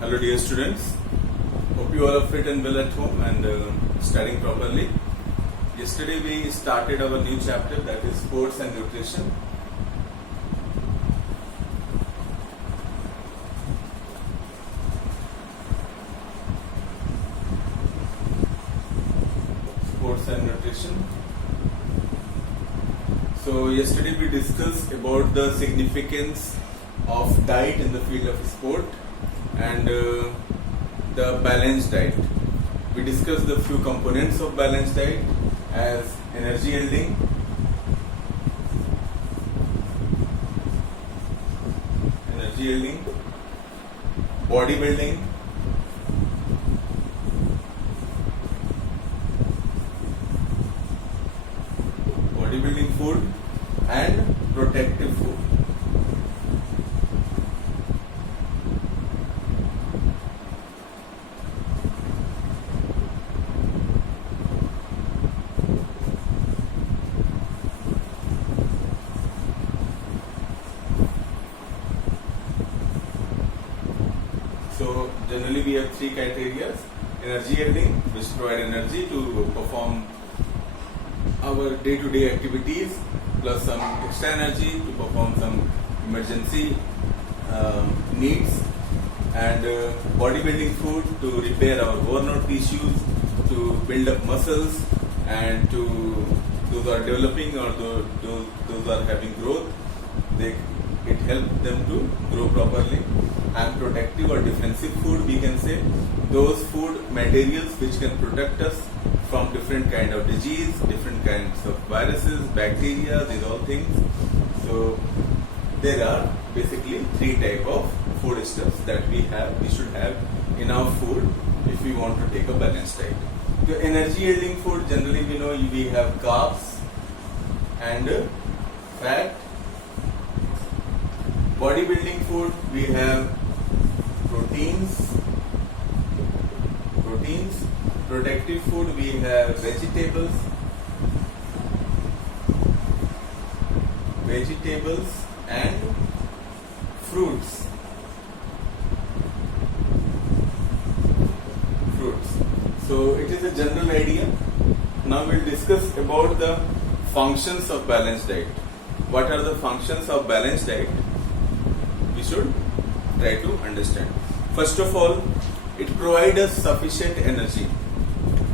Hello dear students, hope you all are fit and well at home and studying properly. Yesterday we started our new chapter, that is sports and nutrition. Sports and nutrition. So yesterday we discussed about the significance of diet in the field of sport and the balanced diet. We discussed the few components of balanced diet as energy yielding, bodybuilding, food and protective food. So generally we have three criteria: energy yielding, which provide energy to perform our day-to-day activities, plus some extra energy to perform some emergency needs, and bodybuilding food to repair our worn out tissues, to build up muscles, and to those are developing or those are having growth, it helps them to grow properly. And protective or defensive food, we can say those food materials which can protect us from different kind of disease, different kinds of viruses, bacteria, these all things. So there are basically three type of food stuffs that we should have in our food if we want to take a balanced diet. The energy yielding food, generally we know we have carbs and fat. Bodybuilding food, we have proteins. Protective food, we have vegetables and fruits. So it is a general idea. Now we'll discuss about the functions of balanced diet. What are the functions of balanced diet? We should try to understand. First of all, it provides us sufficient energy.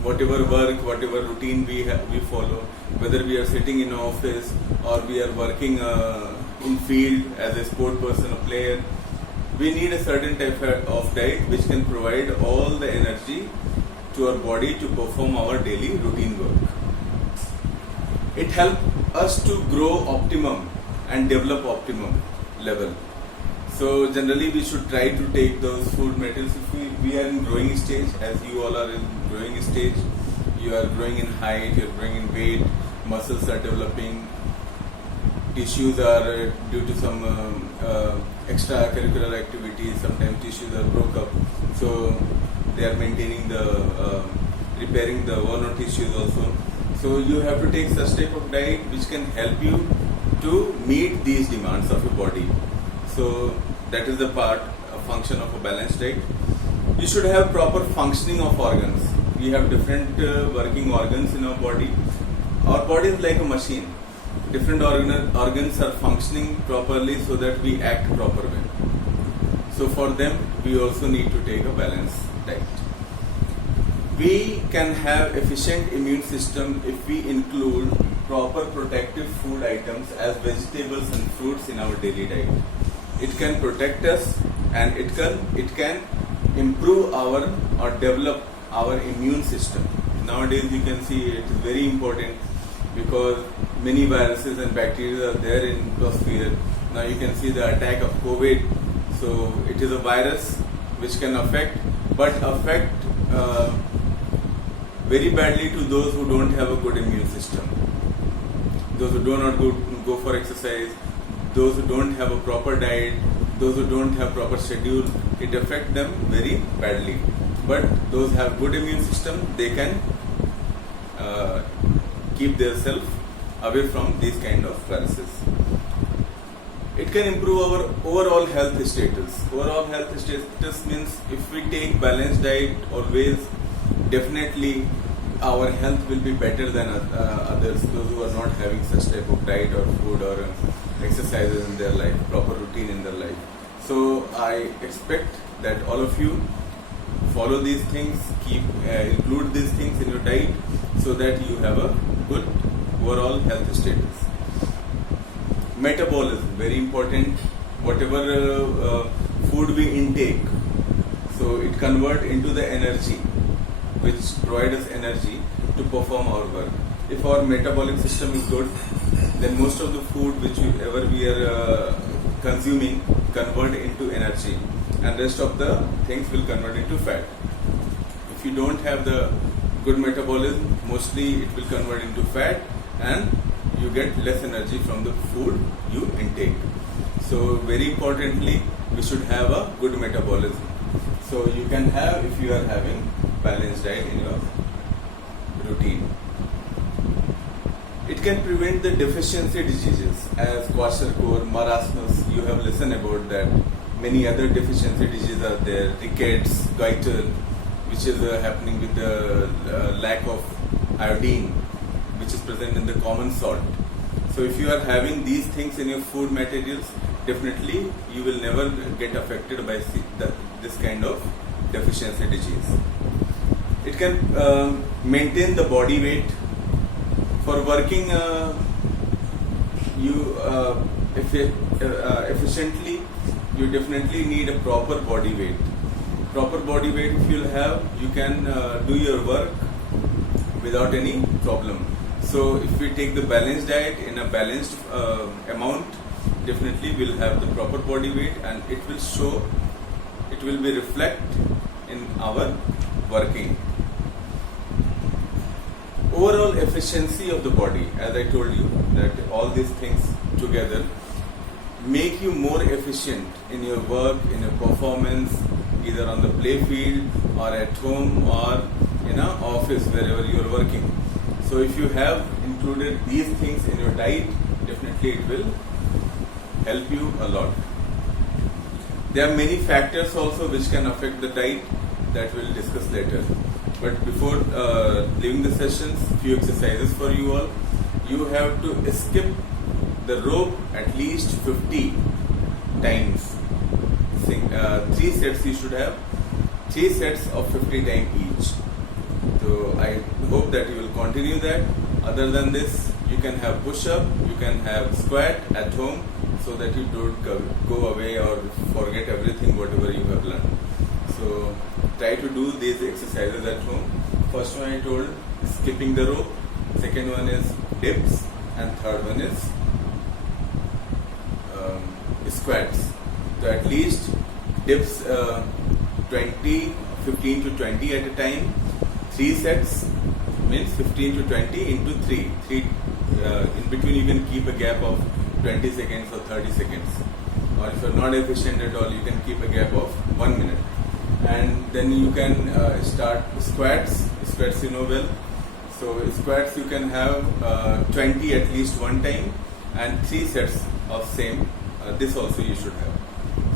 Whatever work, whatever routine we follow, whether we are sitting in office or we are working in field as a sport person, a player, we need a certain type of diet which can provide all the energy to our body to perform our daily routine work. It helps us to grow optimum and develop optimum level. So generally we should try to take those food materials. If we are in growing stage, as you all are in growing stage, you are growing in height, you are growing in weight, muscles are developing, tissues are due to some extracurricular activities, sometimes tissues are broke up. So they are maintaining repairing the worn out tissues also. So you have to take such type of diet which can help you to meet these demands of your body. So that is the function of a balanced diet. You should have proper functioning of organs. We have different working organs in our body. Our body is like a machine. Different organs are functioning properly so that we act properly. So for them, we also need to take a balanced diet. We can have efficient immune system if we include proper protective food items as vegetables and fruits in our daily diet. It can protect us and it can improve or develop our immune system. Nowadays you can see it is very important because many viruses and bacteria are there in atmosphere. Now you can see the attack of COVID. So it is a virus which can affect very badly to those who don't have a good immune system. Those who do not go for exercise, those who don't have a proper diet, those who don't have proper schedule, it affects them very badly. But those have good immune system, they can keep themselves away from these kind of viruses. it can improve our overall health status. Overall health status means if we take balanced diet always, definitely our health will be better than others, those who are not having such type of diet or food or exercises in their life, proper routine in their life. So I expect that all of you follow these things, include these things in your diet so that you have a good overall health status. Metabolism, very important. Whatever food we intake, so it convert into the energy which provide us energy to perform our work. If our metabolic system is good, then most of the food which we are consuming convert into energy, and rest of the things will convert into fat. If you don't have the good metabolism, mostly it will convert into fat and you get less energy from the food you intake. So very importantly, we should have a good metabolism. So you can have, if you are having balanced diet in your routine. It can prevent the deficiency diseases as Kwashiorkor, marasmus. You have listened about that. Many other deficiency diseases are there. Rickets, goiter, which is happening with the lack of iodine, which is present in the common salt. So if you are having these things in your food materials, definitely you will never get affected by this kind of deficiency disease. It can maintain the body weight. For working efficiently, you definitely need a proper body weight. Proper body weight if you'll have, you can do your work without any problem. So if we take the balanced diet in a balanced amount, definitely we'll have the proper body weight and it will show, it will be reflect in our working. Overall efficiency of the body, as I told you, that all these things together make you more efficient in your work, in your performance, either on the play field or at home or in an office, wherever you are working. So if you have included these things in your diet, definitely it will help you a lot. There are many factors also which can affect the diet that we'll discuss later. But before leaving the sessions, few exercises for you all. You have to skip the rope at least 50 times. 3 sets you should have, 3 sets of 50 times each. So I hope that you will continue that. Other than this, you can have push-up, you can have squat at home, so that you don't go away or forget everything whatever you have learned. So try to do these exercises at home. First one I told, skipping the rope. Second one is dips, and third one is squats. So at least dips 15 to 20 at a time. 3 sets means 15 to 20 into 3. In between you can keep a gap of 20 seconds or 30 seconds. Or if you're not efficient at all, you can keep a gap of 1 minute. And then you can start squats. Squats you know well. So squats you can have 20 at least one time, and 3 sets of same. This also you should have.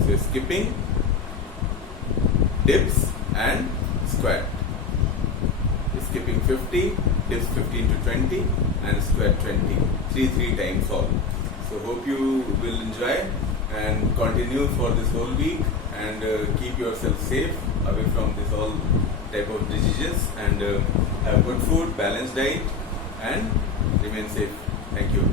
So skipping, dips and squat. Skipping 50, dips 15 to 20 and squat 20. 3 times all. So hope you will enjoy and continue for this whole week, and keep yourself safe away from this all type of diseases, and have good food, balanced diet, and remain safe. Thank you.